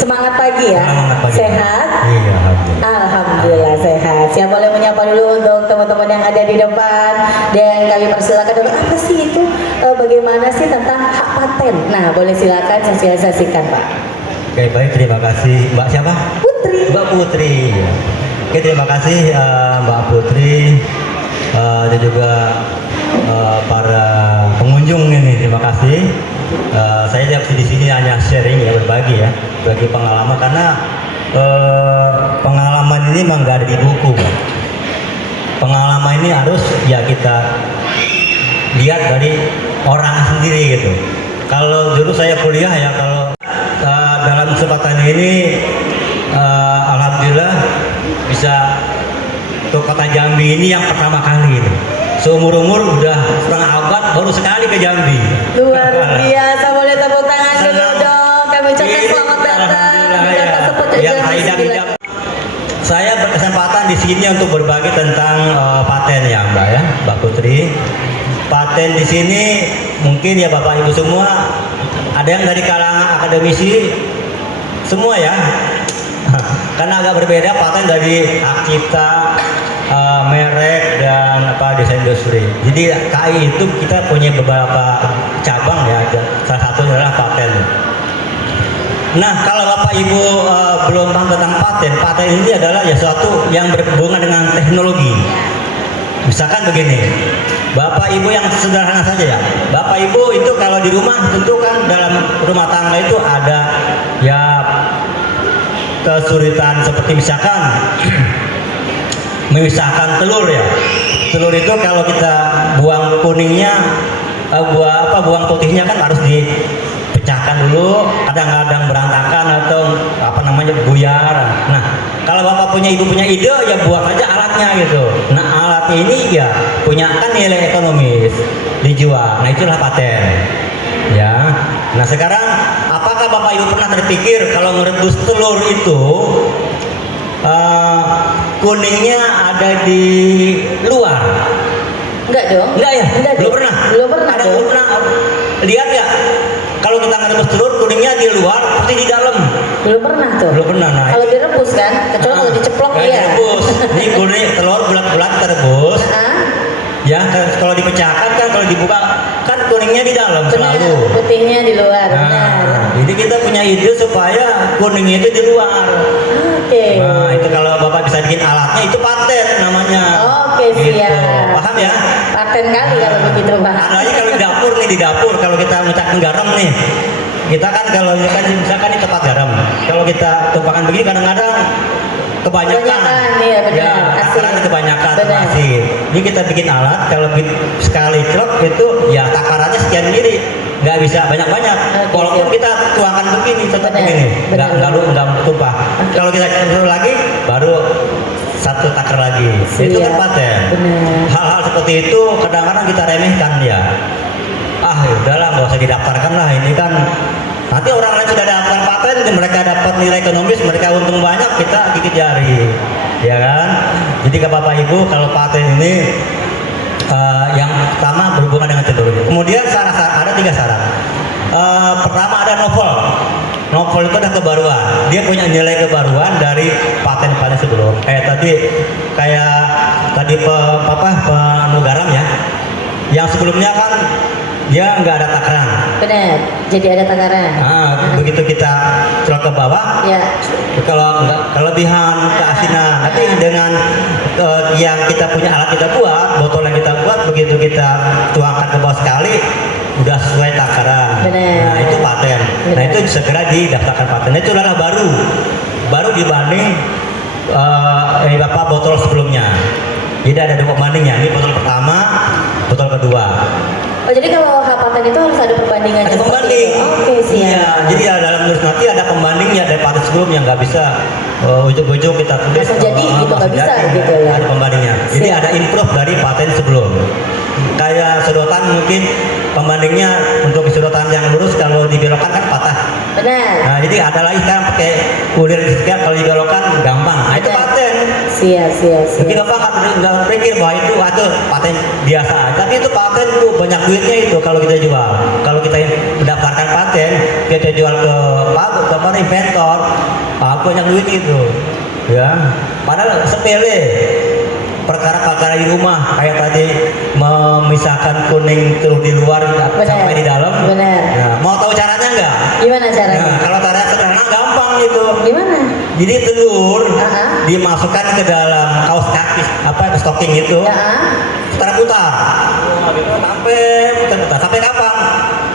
Semangat pagi ya. Semangat pagi. Sehat? Iya, alhamdulillah. Alhamdulillah sehat. Siapa boleh menyapa dulu untuk teman-teman yang ada di depan dan kami persilakan dulu apa sih itu bagaimana sih tentang hak paten. Nah, boleh silakan sosialisasikan Pak. Oke, baik, terima kasih. Mbak siapa? Putri. Mbak Putri. Oke, terima kasih Mbak Putri dan juga para pengunjung ini. Terima kasih. Saya di sini hanya sharing ya, berbagi ya, bagi pengalaman karena pengalaman ini memang nggak ada di buku. Pengalaman ini harus ya kita lihat dari orang sendiri gitu. Kalau dulu saya kuliah ya, kalau dalam kesempatan ini alhamdulillah bisa ke kota Jambi ini yang pertama kali gitu. Seumur-umur udah setengah abad baru sekali ke Jambi. Luar biasa, boleh tepuk tangan dulu dong. Kami ucapkan selamat datang. Saya berkesempatan di sini untuk berbagi tentang paten ya Mbak ya, Mbak Putri. Paten di sini mungkin ya Bapak Ibu semua ada yang dari kalangan akademisi semua ya. Karena agak berbeda paten dari hak cipta, merek dan desain industri. Jadi KAI itu kita punya beberapa cabang ya. Salah satu adalah paten. Nah, kalau Bapak Ibu belum paham tentang paten, paten ini adalah ya suatu yang berhubungan dengan teknologi. Misalkan begini, Bapak Ibu yang sederhana saja ya. Bapak Ibu itu kalau di rumah tentu kan dalam rumah tangga itu ada ya kesulitan seperti misalkan memisahkan telur ya. Telur itu kalau kita buang kuningnya, buang putihnya kan harus dipecahkan dulu, kadang-kadang berantakan atau buyar. Nah, kalau Bapak punya Ibu punya ide ya buat aja alatnya gitu. Nah, alat ini ya punya kan nilai ekonomis, dijual. Nah, itulah paten. Ya. Nah, sekarang apakah Bapak Ibu pernah terpikir kalau merebus telur itu kuningnya ada di luar? Enggak dong? Enggak ya? Enggak Belum dong. pernah? Belum pernah Ada dong. belum pernah lihat ya? Kalau kita ngerebus telur kuningnya di luar, putih di dalam. Belum pernah tuh. Belum pernah. Nah, Kalau direbus kan, kecuali kalau diceplok kayak iya. direbus. Ini kuning telur bulat-bulat terebus. Hah? Ya, kalau dipecahkan kan kalau dibuka kan kuningnya di dalam Benar, selalu. putihnya di luar. Benar. Nah, jadi kita punya ide supaya kuningnya itu di luar. Oke. Nah, itu kalau Bapak bisa bikin alatnya itu paten namanya. Oke, siap. Paham ya? Paten kali kalau begitu Pak. Ada lagi kalau di dapur nih, di dapur kalau kita mencampur garam nih. Kita kan kalau misalkan di tempat garam, kalau kita tumpahkan begini kadang-kadang kebanyakan. Iya benar. Ya, takarannya kebanyakan asin. Ini kita bikin alat kalau sekali celok itu ya takarannya sekian mili. Nggak bisa banyak-banyak. Walaupun kita tuangkan begini tetap begini. Nggak tumpah. Kalau kita campur lagi baru satu takar lagi. Itu kan paten. Hal-hal seperti itu kadang-kadang kita remehkan ya. Udahlah nggak usah didaftarkan lah, ini kan nanti orang lain sudah daftar paten, mereka dapat nilai ekonomis, mereka untung banyak, kita gigit jari, ya kan? Jadi ke Bapak Ibu kalau paten ini yang pertama berhubungan dengan teknologi. Kemudian syarat ada 3 syarat. Pertama ada novel. Novel itu ada kebaruan. Dia punya nilai kebaruan dari paten-paten sebelum. Kayak tadi pemugaram ya. Yang sebelumnya kan dia nggak ada takaran. Benar, jadi ada takaran. Begitu kita celok ke bawah, ya. Kalau nggak kelebihan keasinan. Tapi dengan yang kita punya alat kita buat, botol yang kita buat, begitu kita tuangkan ke bawah sekali, udah sesuai takaran. Benar. Nah itu paten. Benar. Nah itu segera didaftarkan paten. Itu adalah baru dibanding botol sebelumnya. Jadi ada 2 pembandingnya. Ini botol pertama, botol kedua. Oh jadi kalau hak paten itu harus ada perbandingannya? Ada pembanding. Oke siap. Iya, jadi dalam tulis nanti ada pembandingnya dari paten sebelumnya, nggak bisa ujung-ujung kita tulis. Langsung jadi gitu, nggak bisa gitu ya. Ada pembandingnya. Jadi ada improve dari paten sebelum. Kayak sedotan mungkin pembandingnya untuk sedotan yang lurus kalau dibelokkan kan patah. Benar. Nah jadi ada lagi sekarang pakai kulir sekian kalau dibelokkan gampang. Nah itu paten. siap. Mungkin Bapak nggak pikir bahwa itu atau paten biasa, tapi itu paten itu banyak duitnya itu kalau kita jual. Kalau kita mendaftarkan paten, kita jual ke apa inventor, banyak duit itu, ya. Padahal sepele. Perkara-perkara di rumah kayak tadi memisahkan kuning telur di luar sampai di dalam. Benar. Nah, mau tahu caranya nggak? Gimana caranya? Nah, kalau caranya sederhana gampang itu. Gimana? Jadi telur Aha. dimasukkan ke dalam kaos kaki stocking itu, Ya. putar-putar. Sampai kapan?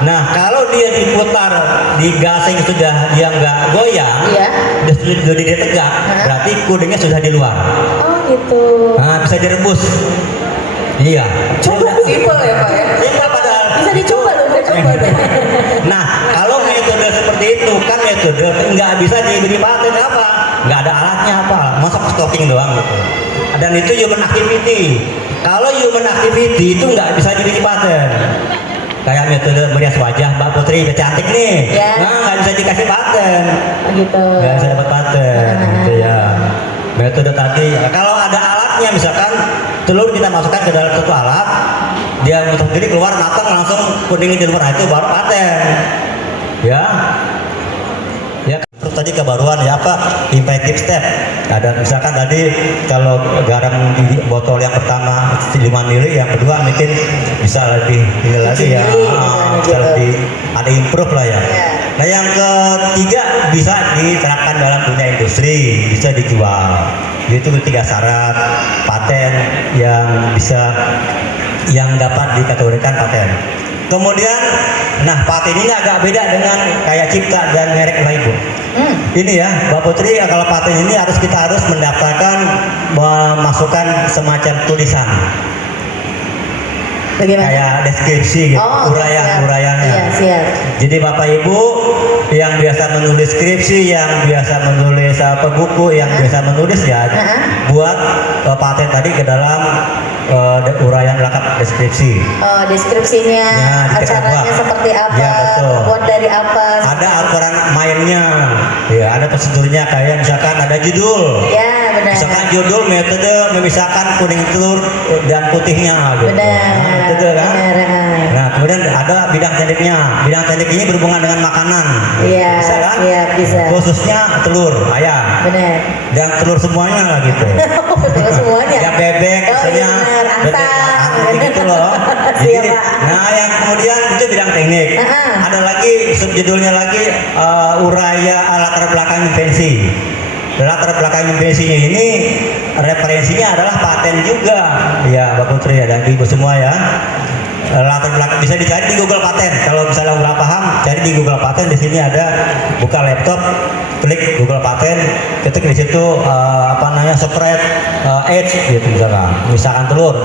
Nah, kalau dia diputar, digasing sudah dia nggak goyang, Iya. sudah dia tegak, berarti kuningnya sudah di luar. Oh gitu. Nah, bisa direbus. Iya. Coba simpel ya Pak ya. Simpel padahal. Bisa dicoba loh, saya coba deh. Nah, kalau metode seperti itu kan metode nggak bisa diberi paten apa? Nggak ada alatnya apa? Masuk stocking doang gitu. Dan itu human activity. Kalau human activity itu nggak bisa diberi paten. Kayak metode merias wajah Mbak Putri udah cantik nih, Ya. nah nggak bisa dikasih paten, Oh, gitu. nggak bisa dapat paten, gitu ya. Metode tadi, kalau ada alatnya misalkan telur kita masukkan ke dalam satu alat, dia sendiri keluar matang langsung kuningin di luar, itu baru paten, ya. Ya, terus tadi kebaruan ya apa inventive step. Ada misalkan tadi kalau garam di botol yang pertama 5 mili, yang kedua mungkin bisa lebih ini lagi ya, bisa lebih ada improve lah ya. Nah yang ketiga bisa diterapkan dalam dunia industri, bisa dijual. Itu 3 syarat paten yang dapat dikategorikan paten. Kemudian, nah paten ini agak beda dengan kayak cipta dan merek lain Bu. Ini ya, Mbak Putri, kalau paten ini kita harus mendaftarkan, memasukkan semacam tulisan. Bagaimana? Kayak deskripsi gitu, uraian-uraiannya. Iya, siap. Jadi Bapak Ibu yang biasa menulis skripsi, yang biasa menulis buku, yang biasa menulis ya, buat paten tadi ke dalam uraian lengkap deskripsi. Oh, deskripsinya, Ya, acaranya seperti apa, Ya, betul. terbuat dari apa. Ada aturan mainnya, ya ada prosedurnya kayak misalkan ada judul. Ya, benar. Misalkan judul metode memisahkan kuning telur dan putihnya gitu. Benar. Nah, gitu kan? Benar. Nah, kemudian ada bidang tekniknya. Bidang teknik ini berhubungan dengan makanan. Iya, Bisa kan? siap, bisa. Khususnya telur, ayam. Benar. Dan telur semuanya lah gitu. Betul semuanya. Yang bebek, Oh, misalnya iya, benar. Angsa. gitu loh. Siap, Jadi, Pak. nah yang kemudian itu bidang teknik. Ada lagi subjudulnya lagi uraya latar belakang invensi. Latar belakang invensinya ini referensinya adalah paten juga. Ya, Mbak Putri ya, dan Ibu semua ya. Latar belakang bisa dicari di Google Paten. Kalau misalnya nggak paham, cari di Google Paten. Di sini ada, buka laptop, klik Google Paten, ketik di situ spread edge gitu misalkan telur,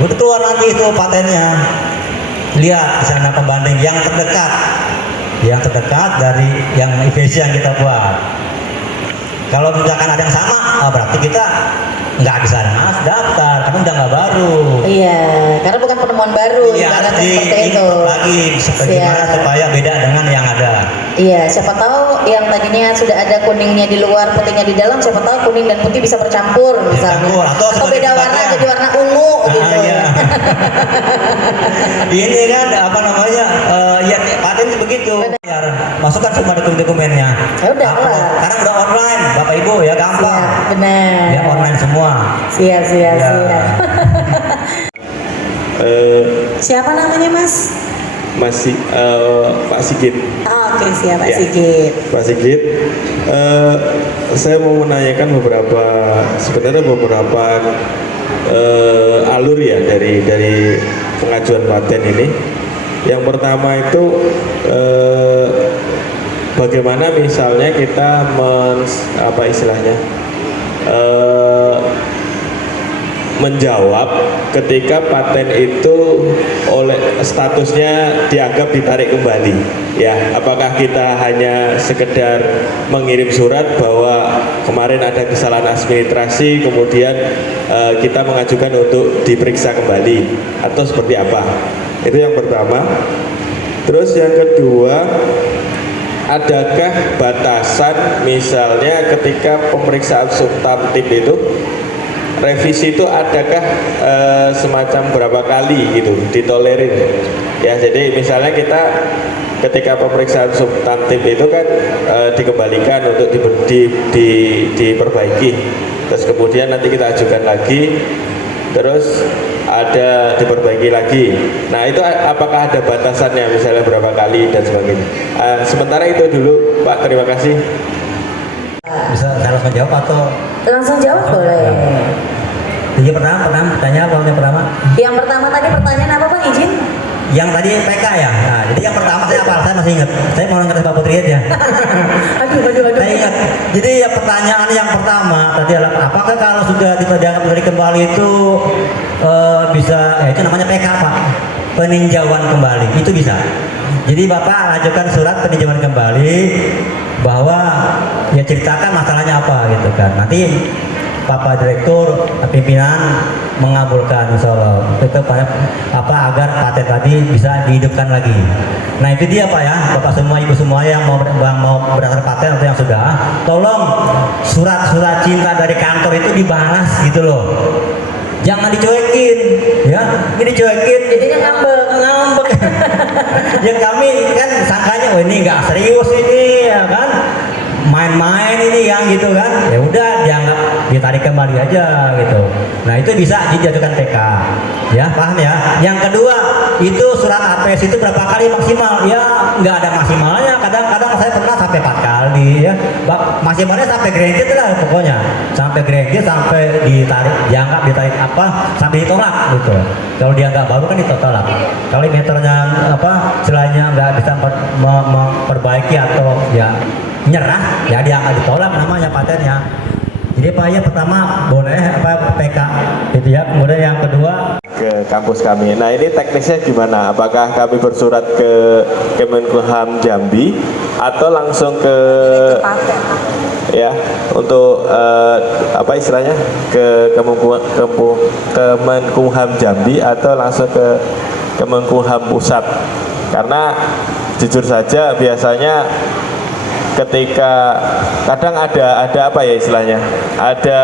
udah keluar nanti itu patennya. Lihat di sana pembanding yang terdekat dari yang invensi yang kita buat. Kalau misalkan ada yang sama, berarti kita nggak bisa daftar, karena udah nggak baru. Iya, karena bukan penemuan baru. Iya, harus ibaratnya seperti itu. lagi gimana supaya beda dengan yang ada. Iya, siapa tahu yang tadinya sudah ada kuningnya di luar, putihnya di dalam, siapa tahu kuning dan putih bisa bercampur misalnya. Bercampur, atau beda sebagai warna sebagian. jadi warna ungu gitu. Iya. Ini kan ya paten begitu. Masukkan semua dokumennya. Ya udah lah. Karena udah online, Bapak Ibu ya gampang. Siap, benar. Ya online semua. Siap. Ya. Siapa namanya Mas? Masih Pak Sigit. Oh, oke, siap Pak Ya. Sigit. Pak Sigit, saya mau menanyakan sebenarnya beberapa alur ya dari pengajuan paten ini. Yang pertama itu bagaimana misalnya kita menjawab ketika paten itu oleh statusnya dianggap ditarik kembali, ya apakah kita hanya sekedar mengirim surat bahwa kemarin ada kesalahan administrasi kemudian kita mengajukan untuk diperiksa kembali atau seperti apa. Itu yang pertama. Terus yang kedua, adakah batasan misalnya ketika pemeriksaan substantif itu revisi itu adakah semacam berapa kali gitu ditolerir ya, jadi misalnya kita ketika pemeriksaan substantif itu kan dikembalikan untuk diperbaiki, terus kemudian nanti kita ajukan lagi, terus ada diperbaiki lagi. Nah itu apakah ada batasannya misalnya berapa kali dan sebagainya. Sementara itu dulu Pak, terima kasih. Bisa saya langsung jawab atau Langsung jawab boleh. Jadi pertama pertanyaan apa yang pertama? Yang pertama tadi pertanyaan apa Bang, izin? Yang tadi PK ya. Nah, jadi yang pertama saya apa? Saya masih ingat. Saya mau nangkep Pak Putri aja. Aduh. Saya ingat. Jadi ya pertanyaan yang pertama tadi adalah apakah kalau sudah diperdialog kembali itu bisa itu namanya PK Pak, peninjauan kembali itu bisa. Jadi Bapak ajukan surat peninjauan kembali bahwa ya ceritakan masalahnya apa gitu kan. Nanti Bapak Direktur pimpinan mengabulkan insyaallah itu apa agar paten tadi bisa dihidupkan lagi. Nah itu dia Pak ya, Bapak semua Ibu semua yang mau berdasar paten atau yang sudah, tolong surat-surat cinta dari kantor itu dibalas gitu loh. Jangan dicuekin, ya. Ini dicuekin, Jadinya ngambek. Ya kami kan sangkanya, oh ini nggak serius ini, ya kan? Main-main ini yang gitu kan? Ya udah dianggap ditarik kembali aja gitu. Nah itu bisa dijatuhkan PK, ya paham ya? Yang kedua itu surat APS itu berapa kali maksimal? Ya nggak ada maksimalnya. Kadang-kadang saya pernah sampai 4 kali ya. Maksimalnya sampai graded lah pokoknya. Sampai graded, sampai dianggap ditarik apa? Sampai ditolak gitu. Kalau dia nggak baru kan ditolak. Kalau meternya apa? Istilahnya nggak bisa memperbaiki atau ya nyerah, ya dia akan ditolak namanya patennya. Jadi Pak ya pertama boleh apa PK gitu ya. Kemudian yang kedua Ke kampus kami. Nah ini teknisnya gimana? Apakah kami bersurat ke Kemenkumham Jambi atau langsung ke ya untuk apa istilahnya ke Kemenkumham Jambi atau langsung ke Kemenkumham Pusat? Karena jujur saja biasanya ketika kadang ada apa ya istilahnya, ada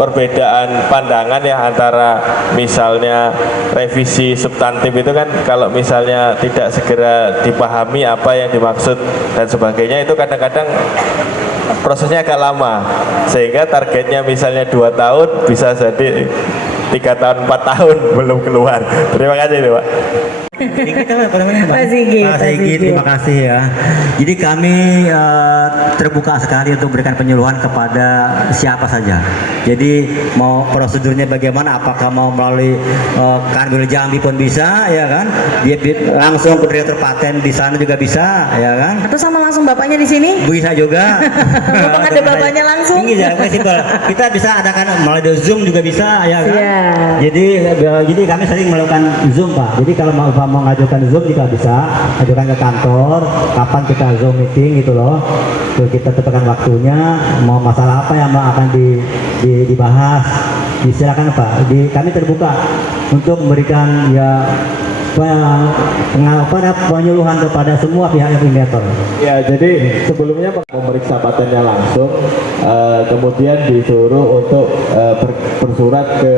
perbedaan pandangan ya antara misalnya revisi substantif itu kan kalau misalnya tidak segera dipahami apa yang dimaksud dan sebagainya itu kadang-kadang prosesnya agak lama sehingga targetnya misalnya 2 tahun bisa jadi 3 tahun 4 tahun belum keluar. Terima kasih Pak. Pak Sigit. Terima kasih ya. Jadi kami terbuka sekali untuk memberikan penyuluhan kepada siapa saja. Jadi mau prosedurnya bagaimana? Apakah mau melalui Kanwil Jambi pun bisa, ya kan? Dia langsung ke direktur paten di sana juga bisa, ya kan? Atau sama langsung bapaknya di sini? Bisa juga. Mumpung ada bapaknya langsung. Iya, fleksibel. Kita bisa adakan melalui Zoom juga bisa, ya kan? Iya. Jadi kami sering melakukan Zoom Pak. Jadi kalau mau mengajukan Zoom juga bisa, ajukan ke kantor. Kapan kita Zoom meeting gitu loh. Terus kita tetapkan waktunya. Mau masalah apa yang akan dibahas. Silakan Pak. Kami terbuka untuk memberikan ya penyuluhan kepada semua pihak implementator. Ya, jadi sebelumnya memeriksa patennya langsung, kemudian disuruh untuk bersurat ke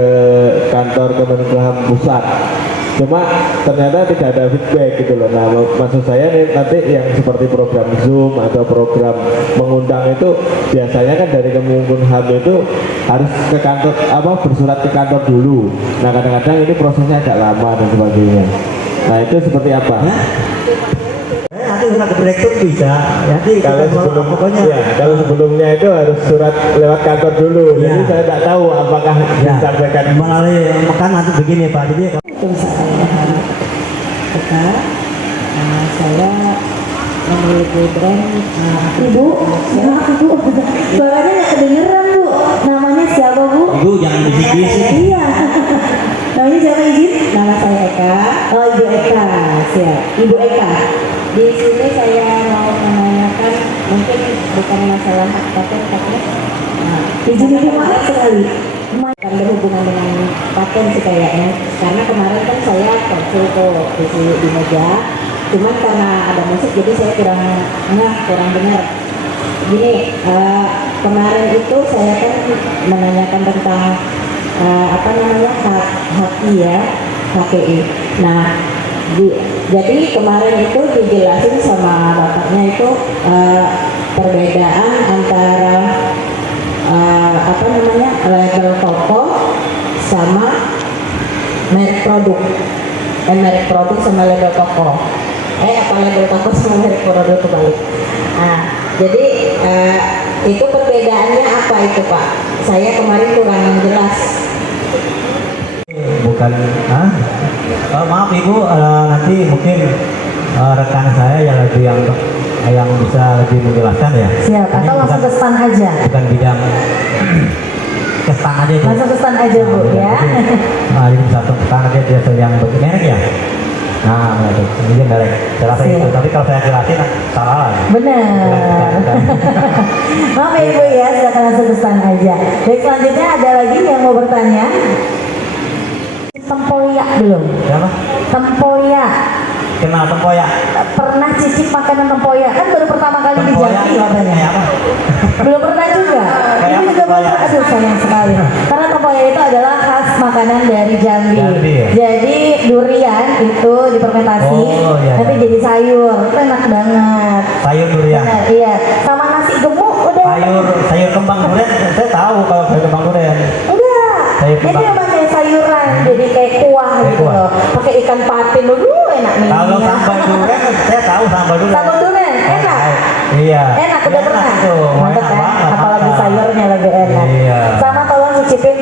kantor Kemenkumham Pusat. Cuma ternyata tidak ada feedback gitu loh. Nah, maksud saya nih, nanti yang seperti program Zoom atau program mengundang itu biasanya kan dari Kemenkumham itu harus ke kantor bersurat ke kantor dulu. Nah, kadang-kadang ini prosesnya agak lama dan sebagainya. Nah, itu seperti apa? Nanti surat ke direktur bisa. Nanti Kalau sebelumnya itu harus surat lewat kantor dulu. Ya. Jadi saya tidak tahu apakah disampaikan melalui kan nanti begini Pak. Jadi saya memiliki brand Ibu, siapa Ibu? Suaranya nggak kedengeran Bu. Namanya siapa Bu? Ibu jangan bisik-bisik. Iya. Namanya siapa izin? Nama saya Eka. Oh Ibu Eka, siap. Ibu Eka. Di sini saya mau menanyakan mungkin bukan masalah hak paten tapi izin Ibu maaf sekali. Kan berhubungan dengan paten sih kayaknya. Karena kemarin kan saya konsul tuh di meja Cuman karena ada musik jadi saya kurang dengar. Gini, kemarin itu saya kan menanyakan tentang HKI ya, HKI. Nah, jadi kemarin itu dijelasin sama bapaknya itu perbedaan antara label toko sama merek produk. Merek produk sama label toko. Label toko sama merek produk kebalik. Nah, jadi itu perbedaannya apa itu Pak? Saya kemarin kurang jelas. Bukan, maaf Ibu, nanti mungkin rekan saya yang bisa lebih menjelaskan ya. Siap, Ini atau langsung ke bukan- stand aja. Bukan bidang ke stand aja Bu. Langsung ke stand aja Bu ya. Ini bisa ke stand aja dia yang merek ya. Nah, ini dia merek. Saya rasa Siap. itu. Tapi kalau saya jelasin salah lagi. Benar. Maaf ya Ibu ya, silakan langsung ke stand aja. Baik, selanjutnya ada lagi yang mau bertanya? Tempoyak belum? Siapa? Tempoyak. Kenal tempoyak? Pernah cicip makanan tempoyak? Kan baru pertama kali di Tempoyak Jambi itu katanya. kayak apa? Belum pernah juga. Kayak Ini apa juga belum tempoyak? pernah. Aduh, sayang sekali. Karena tempoyak itu adalah khas makanan dari Jambi. Jambi ya? Jadi durian itu difermentasi, Oh, iya, nanti iya. jadi sayur. Itu enak banget. Sayur durian. Benar, iya. Sama nasi gemuk udah. Sayur kembang durian. Saya tahu kalau sayur kembang durian. Enggak. Sayur Jadi kembang. memang kayak sayuran, jadi kayak kuah Kayak gitu kuah. loh. Pakai ikan patin dulu enak nih. Kalau sambal durian, saya tahu sambal durian. Sambal durian enak. Iya. Enak udah pernah. Itu. Mantap Enak kan? banget, Apalagi mantap. sayurnya lagi enak. Iya. Sama tolong cicipin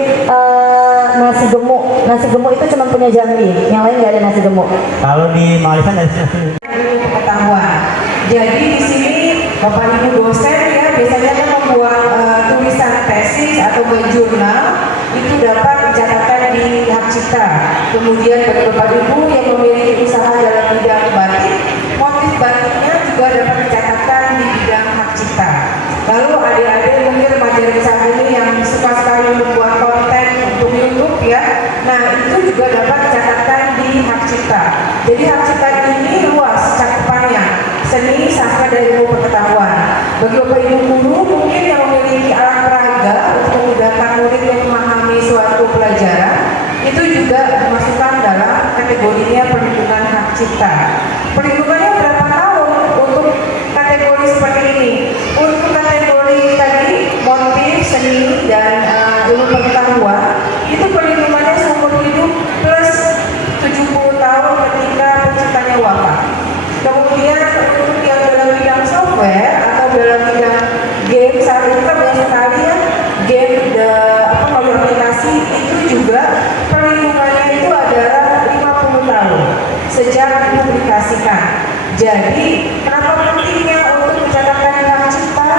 nasi gemuk. Nasi gemuk itu cuma punya Jambi. Yang lain nggak ada nasi gemuk. Kalau di Malisan ada ilmu pengetahuan. Jadi di sini Bapak Ibu dosen ya biasanya kan membuat tulisan tesis atau jurnal itu dapat dicatatkan di hak cipta. Kemudian bagi Bapak Ibu yang memiliki usaha dalam bidang batik, motif batiknya juga dapat dicatatkan di bidang hak cipta. Lalu adik-adik mungkin remaja saat ini yang suka sekali membuat konten untuk YouTube ya, nah itu juga dapat dicatatkan di hak cipta. Jadi hak cipta ini luas cakupannya, seni, sastra, dan ilmu pengetahuan. Bagi Bapak Ibu guru mungkin yang memiliki alat peraga untuk memudahkan murid yang memahami suatu pelajaran, itu juga dimasukkan dalam kategorinya perlindungan hak cipta. Perlindungannya berapa tahun untuk kategori seperti ini? Untuk kategori tadi motif, seni, dan ilmu pengetahuan itu perlindungannya seumur hidup plus 70 tahun ketika penciptanya wafat. Kemudian untuk yang dalam bidang software atau dalam bidang game saat ini kan banyak sekali ya game melalui aplikasi itu juga perlindungannya itu adalah 50 tahun sejak dipublikasikan. Jadi kenapa pentingnya untuk mencatatkan hak cipta?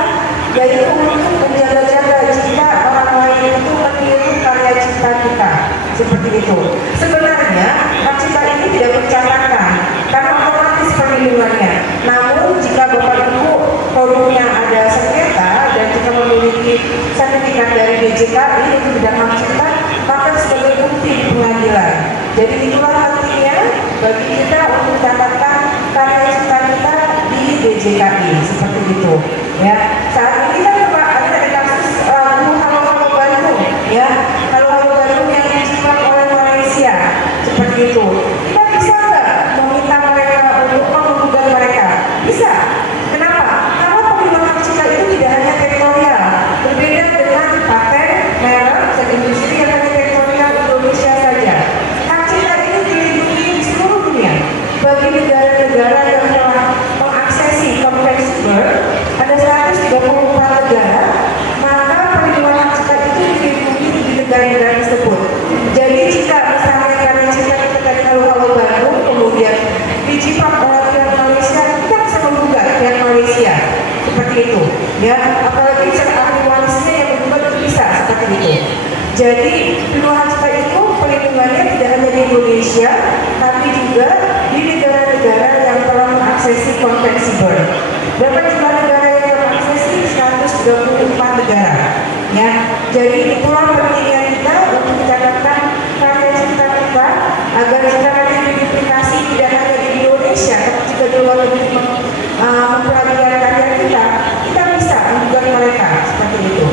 Yaitu untuk menjaga-jaga jika orang lain itu meniru karya cipta kita. Seperti itu. Sebenarnya hak cipta ini tidak mencatatkan karena otomatis perlindungannya. Namun jika Bapak Ibu produknya ada sengketa dan jika memiliki sertifikat dari DJKI untuk bidang hak cipta, maka sebagai bukti di pengadilan. Jadi itulah pentingnya bagi kita untuk mencatatkan karya cipta kita di DJKI seperti itu. Ya, saat ini kan Pak ada kasus Halo Halo Bandung, ya Halo Halo Bandung yang diciptakan oleh Malaysia seperti itu. Kita bisa nggak meminta mereka untuk menggugat mereka? Bisa. Kenapa? Karena perlindungan hak cipta itu tidak hanya teritorial, berbeda dengan paten, merek, dan industri yang hanya teritorial Indonesia saja. Hak cipta ini dilindungi di seluruh dunia. Bagi negara-negara yang telah mengaksesi konvensi Bern, ada 134 negara, maka perlindungan hak cipta itu dilindungi di negara-negara tersebut. Jadi jika misalnya karya cipta kita dari Halo Halo Bandung, kemudian dijiplak oleh pihak Malaysia, kita bisa menggugat pihak Malaysia seperti itu. Ya, apalagi secara ahli warisnya yang menggugat itu bisa seperti itu. Jadi perlindungan hak cipta itu perlindungannya tidak hanya di Indonesia, tapi juga di negara-negara yang telah mengaksesi konvensi Bern. Berapa jumlah negara yang telah mengaksesi? 134 negara. Ya, jadi itulah pentingnya kita untuk mencatatkan karya cipta kita agar jika nanti diduplikasi tidak hanya di Indonesia, tapi juga luar negeri mempelajari karya kita bisa menjual mereka seperti itu.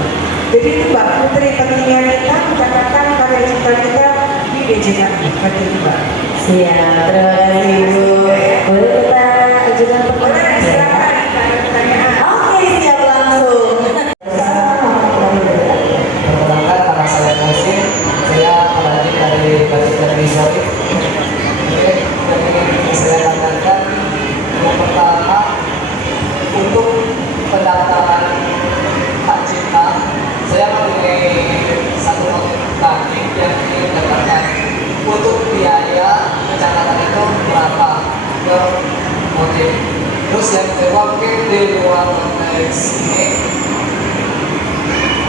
Jadi itu Mbak Putri pentingnya kita mencatatkan karya cipta kita di DJKI seperti itu Mbak. Siap, terima kasih Ibu. Boleh kita ajukan Boleh pertanyaan? silakan ada pertanyaan. Oke, siap langsung. Perkenalkan nama saya Musin, saya pengrajin dari batik dari Zorik. Oke, yang ingin saya tanyakan yang pertama untuk pendaftaran hak cipta, saya memiliki satu motif batik yang ingin mendapatkan. Untuk biaya pencatatan itu berapa per motif? Terus yang kedua mungkin di luar konteks ini,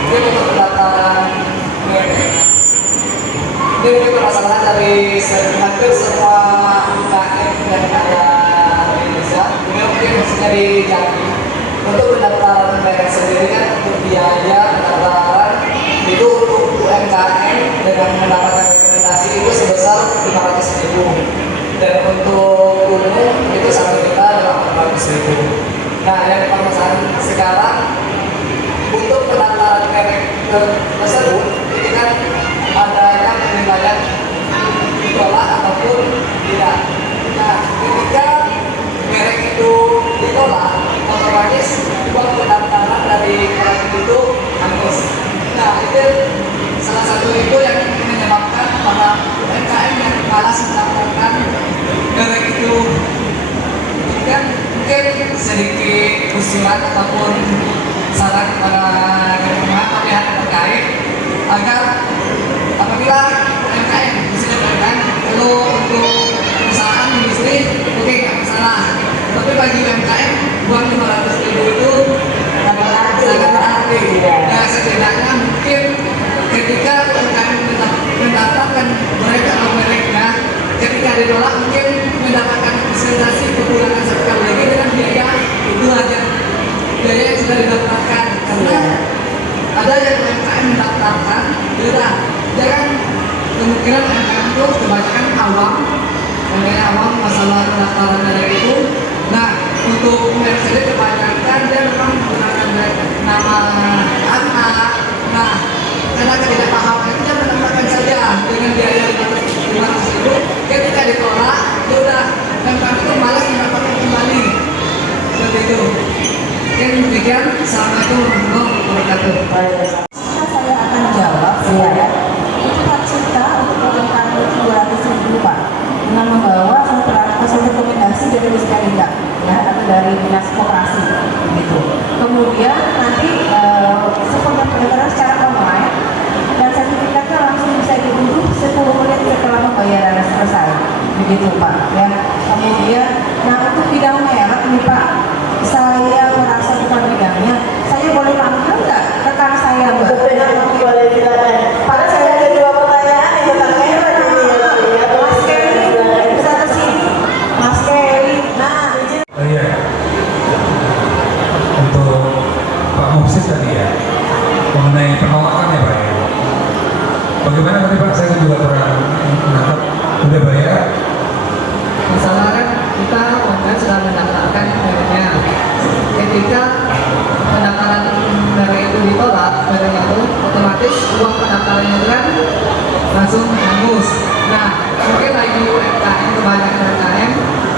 mungkin untuk pendaftaran ini mungkin permasalahan dari hampir semua UKM yang ada di Indonesia. Ini mungkin khususnya di Jambi. Untuk pendaftaran merek sendiri kan untuk biaya pendaftaran itu untuk UMKM dengan mendapatkan rekomendasi itu sebesar 500.000 dan untuk umum itu 1 juta 800.000. Nah, yang permasalahan sekarang untuk pendaftaran merek tersebut ini kan ada yang penilaian ditolak ataupun tidak. Nah, ketika merek itu ditolak, otomatis uang pendaftaran dari merek itu hangus. Nah, itu salah satu itu yang menyebabkan para UMKM yang malas mendaftarkan merek itu. Ini kan mungkin sedikit usulan ataupun saran kepada pihak terkait agar apabila UMKM misalnya kan kalau untuk perusahaan industri oke nggak masalah, tapi bagi UMKM uang 500.000 itu sangat berarti. Nah, setidaknya mungkin ketika UMKM mendaftarkan mereka atau mereknya, ketika ditolak mungkin mendapatkan kompensasi kekurangan sekali lagi dengan biaya itu aja biaya yang sudah didaftarkan, karena ada yang UMKM mendaftarkan jangan kemungkinan UMKM itu kebanyakan awam masalah pendaftaran dari itu. Nah, untuk merek sendiri kebanyakan dia memang menggunakan nama anak. Nah, karena ketidakpahaman itu dia mendaftarkan saja dengan biaya 500.000. Ketika ditolak, ya udah UMKM itu malas mendapatkan kembali seperti itu. Mungkin demikian. Assalamualaikum warahmatullahi wabarakatuh. Saya akan jawab ya. Itu hak cipta untuk program kami itu 200.000 Pak, dengan membawa hasil rekomendasi dari Disperindak ya, atau dari dinas koperasi begitu. Kemudian nanti setelah pendaftaran secara online dan sertifikatnya langsung bisa diunduh 10 menit setelah pembayaran selesai begitu Pak ya. Kemudian nah untuk bidang merek nih Pak, saya merasa bukan bidangnya, saya boleh panggil nggak rekan saya Mbak? Boleh silakan. Pak, saya ada 2 pertanyaan yang tentang merek ini ya. Mas Kelly, bisa ke sini. Mas Kelly, nah Oh iya, untuk Pak Muhsin tadi ya, mengenai penolakan ya Pak ya. Bagaimana tadi Pak, saya juga kurang menangkap, udah bayar? Masalah kan kita online sudah mendaftarkan mereknya. Ketika pendaftaran merek itu ditolak, merek itu otomatis uang pendaftarannya itu kan langsung hangus. Nah, mungkin lagi UMKM, kebanyakan UMKM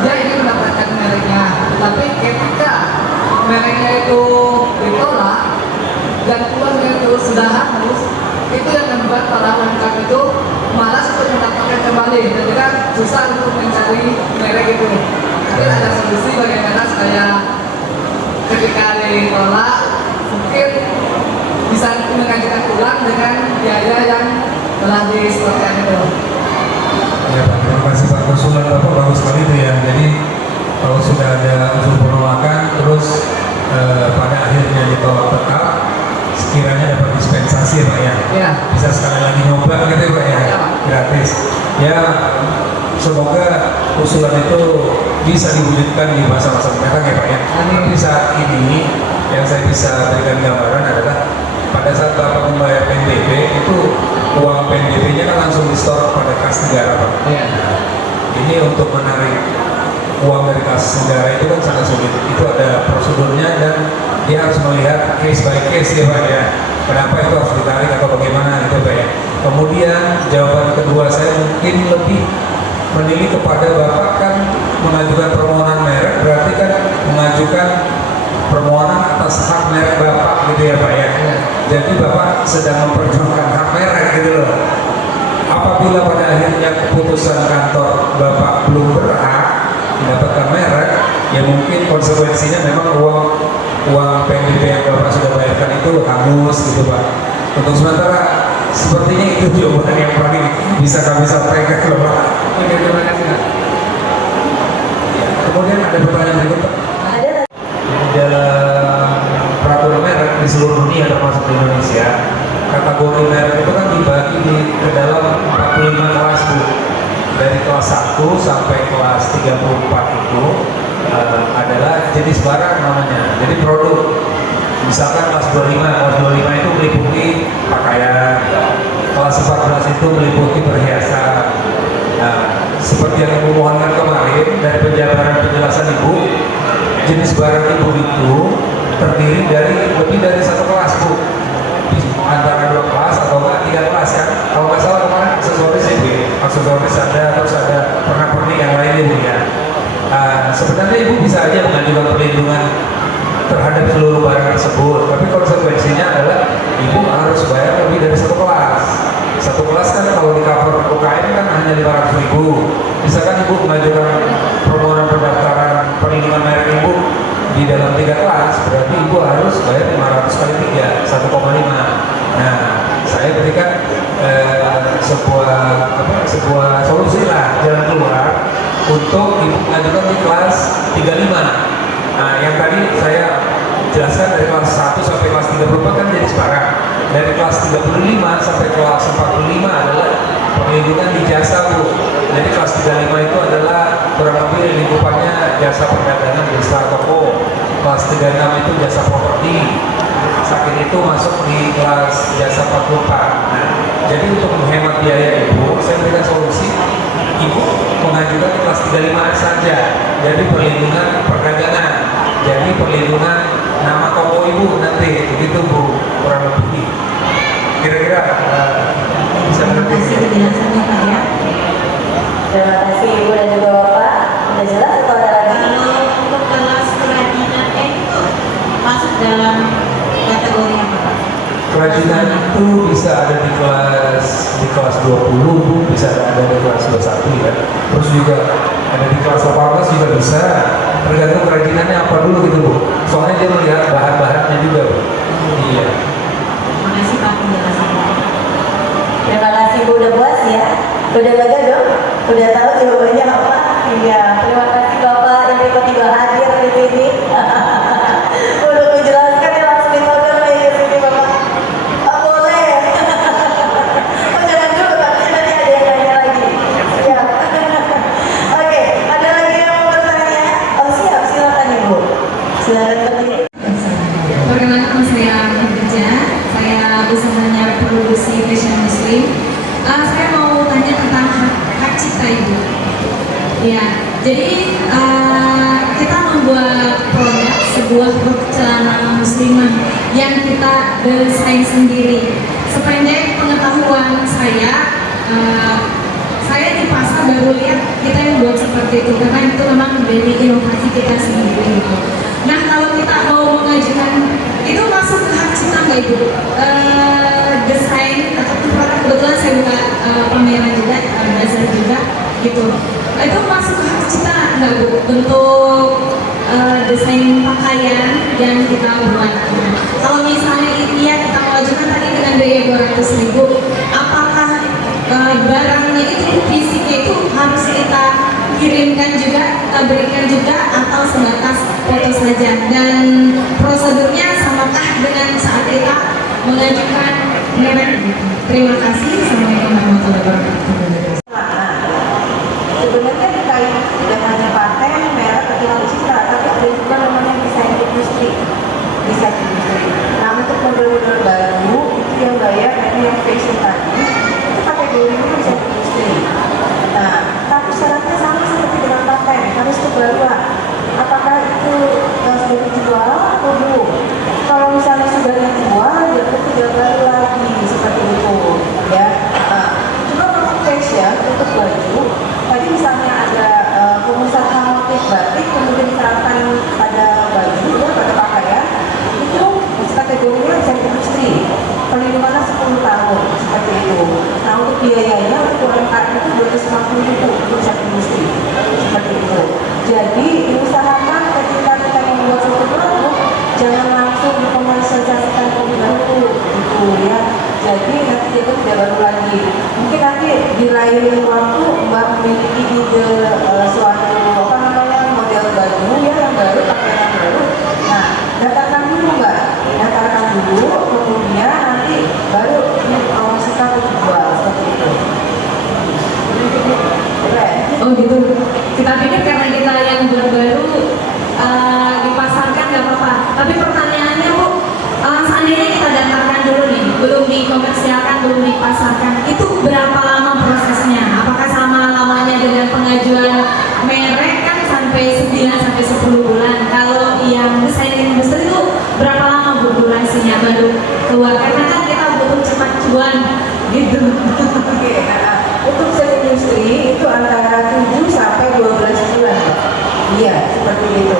dia ingin mendapatkan mereknya, tapi ketika mereknya itu ditolak dan uangnya itu sudah hangus, itu yang membuat para UMKM itu malas untuk mendapatkan kembali, dan juga susah untuk mencari merek itu. Tapi ada solusi bagaimana supaya ketika ditolak mungkin bisa mengajukan ulang dengan biaya yang telah disepakati itu. Ya Pak, terima kasih Pak. Usulan Bapak bagus sekali itu ya. Jadi kalau sudah ada usul penolakan terus pada akhirnya ditolak tetap, sekiranya dapat dispensasi ya Pak ya. Ya. Bisa sekali lagi nyoba gitu ya Pak ya, Ya. gratis. Ya, semoga usulan itu bisa diwujudkan di masa-masa mendatang ya Pak ya. Tapi saat ini yang saya bisa berikan gambaran adalah pada saat Bapak membayar PNBP itu uang PNBP-nya kan langsung di-store pada kas negara Pak. Ya. Ini untuk menarik uang dari kas negara itu kan sangat sulit. Itu ada prosedurnya dan dia harus melihat case by case ya Pak ya. Kenapa itu harus ditarik atau bagaimana gitu Pak ya. Kemudian jawaban kedua saya mungkin lebih menilai kepada Bapak kan mengajukan permohonan merek, berarti kan mengajukan permohonan atas hak merek Bapak gitu ya Pak ya. Jadi Bapak sedang memperjuangkan hak merek gitu loh. Apabila pada akhirnya keputusan kantor Bapak belum berhak mendapatkan merek, ya mungkin konsekuensinya memang uang PNBP yang Bapak sudah bayarkan itu hangus gitu Pak. Untuk sementara sepertinya itu jawaban yang paling bisa kami sampaikan loh Pak. Oke, terima kasih. Ya, kemudian ada pertanyaan berikut Pak. Di dalam peraturan merek di seluruh dunia termasuk di Indonesia, kategori merek itu kan dibagi ke dalam 45 kelas Bu. Dari kelas 1 sampai kelas 34 itu adalah jenis barang namanya. Jadi produk. Misalkan kelas 25 itu meliputi pakaian, kelas 14 itu meliputi perhiasan. Nah, seperti yang Ibu mohonkan kemarin dari penjabaran penjelasan Ibu, jenis barang Ibu itu terdiri dari lebih dari satu kelas Bu, antara 2 kelas atau 3 kelas kan. Kalau nggak salah kemarin aksesoris ada, terus ada pernak-pernik yang lain Ibu ya. Sebenarnya Ibu bisa aja mengajukan perlindungan terhadap seluruh barang tersebut, tapi konsekuensinya adalah Ibu harus bayar lebih dari satu kelas. Satu kelas kan kalau di cover UKM kan hanya 500.000. Misalkan Ibu mengajukan permohonan pendaftaran perlindungan merek Ibu di dalam 3 kelas, berarti Ibu harus bayar 500 kali 3, 1,5. Nah, saya berikan sebuah solusi lah, jalan keluar untuk Ibu mengajukan di kelas 35. Nah, yang tadi saya jelaskan dari kelas 1 sampai kelas 34 kan jadi sekarang. Dari kelas 35 sampai kelas 45 adalah perlindungan di jasa Bu. Jadi kelas 35 itu adalah kurang lebih lingkupannya jasa perdagangan, jasa toko. Kelas 36 itu jasa properti. Saking itu masuk di kelas jasa 44. Nah, jadi untuk menghemat biaya Ibu, saya berikan solusi. Ibu mengajukan di kelas 35 saja. Jadi perlindungan perdagangan. Jadi perlindungan nama toko Ibu nanti, begitu Bu, kurang lebih. Kira-kira bisa Terima kasih mengerti. penjelasannya Pak ya. Terima kasih Ibu dan juga Bapak. Sudah jelas atau ada lagi? Kalau untuk kelas kerajinan itu masuk dalam kategori apa Pak? Kerajinan itu bisa ada di kelas 20 Bu, bisa ada di kelas 21 ya. Terus juga ada di kelas 18 juga bisa. Tergantung kerajinannya apa dulu gitu Bu. Soalnya dia melihat bahan-bahannya juga Bu. Iya. Terima kasih Pak penjelasannya. Terima kasih Bu, udah puas ya? Udah lega dong? Udah tahu jawabannya apa? Iya. Terima kasih Bapak yang tiba-tiba hadir di sini. Untuk menjelaskan ya langsung ditonton lagi di sini Bapak. Oh, boleh. Oh, jangan dulu tapi nanti ada yang nanya lagi. Ya. Oke, ada lagi yang mau bertanya? Oh siap, silakan Ibu. Silakan berdiri. Perkenalkan saya bekerja, saya usahanya produksi fashion muslim. Saya mau tanya tentang hak cipta Ibu. Ya, jadi kita membuat produk sebuah produk celana muslimah yang kita desain sendiri. Sependek pengetahuan saya di pasar baru lihat kita yang buat seperti itu karena itu memang dari inovasi kita sendiri. Gitu. Nah kalau kita mau mengajukan itu masuk ke hak cipta nggak Ibu? Desain ataupun produk kebetulan saya buka pameran juga, bazar juga gitu. Itu masuk ke hak cipta nggak Bu? Bentuk desain pakaian yang kita buat. Nah, kalau misalnya ya kita mengajukan tadi dengan biaya 200.000, apakah barangnya itu fisiknya itu harus kita kirimkan juga, kita berikan juga atau sebatas foto saja, dan prosedurnya samakah dengan saat kita mengajukan merek? Terima kasih. Assalamualaikum warahmatullahi wabarakatuh. Sebenarnya terkait tidak hanya paten, merek, atau citra, tapi ada juga namanya desain industri. Nah, untuk model-model baru itu yang bayar dan yang fashion tadi itu kategorinya desain industri. Nah, tapi syaratnya sama seperti dengan paten, harus kebaruan dulu, kemudian nanti baru diawasi kita jual seperti itu. Keren. Oh gitu. Kita pikir karena kita yang baru dipasarkan nggak apa-apa. Tapi pertanyaannya Bu, seandainya kita daftarkan dulu nih, belum dikomersialkan, belum dipasarkan, itu berapa lama prosesnya? Apakah sama lamanya dengan pengajuan merek kan sampai 9 sampai 10 bulan? Kalau yang desain industri itu berapa lama Bu durasinya baru keluar? Karena kan kita butuh cepat cuan gitu. Oke, nah, untuk desain industri itu antara 7 sampai 12 bulan. Iya, seperti itu.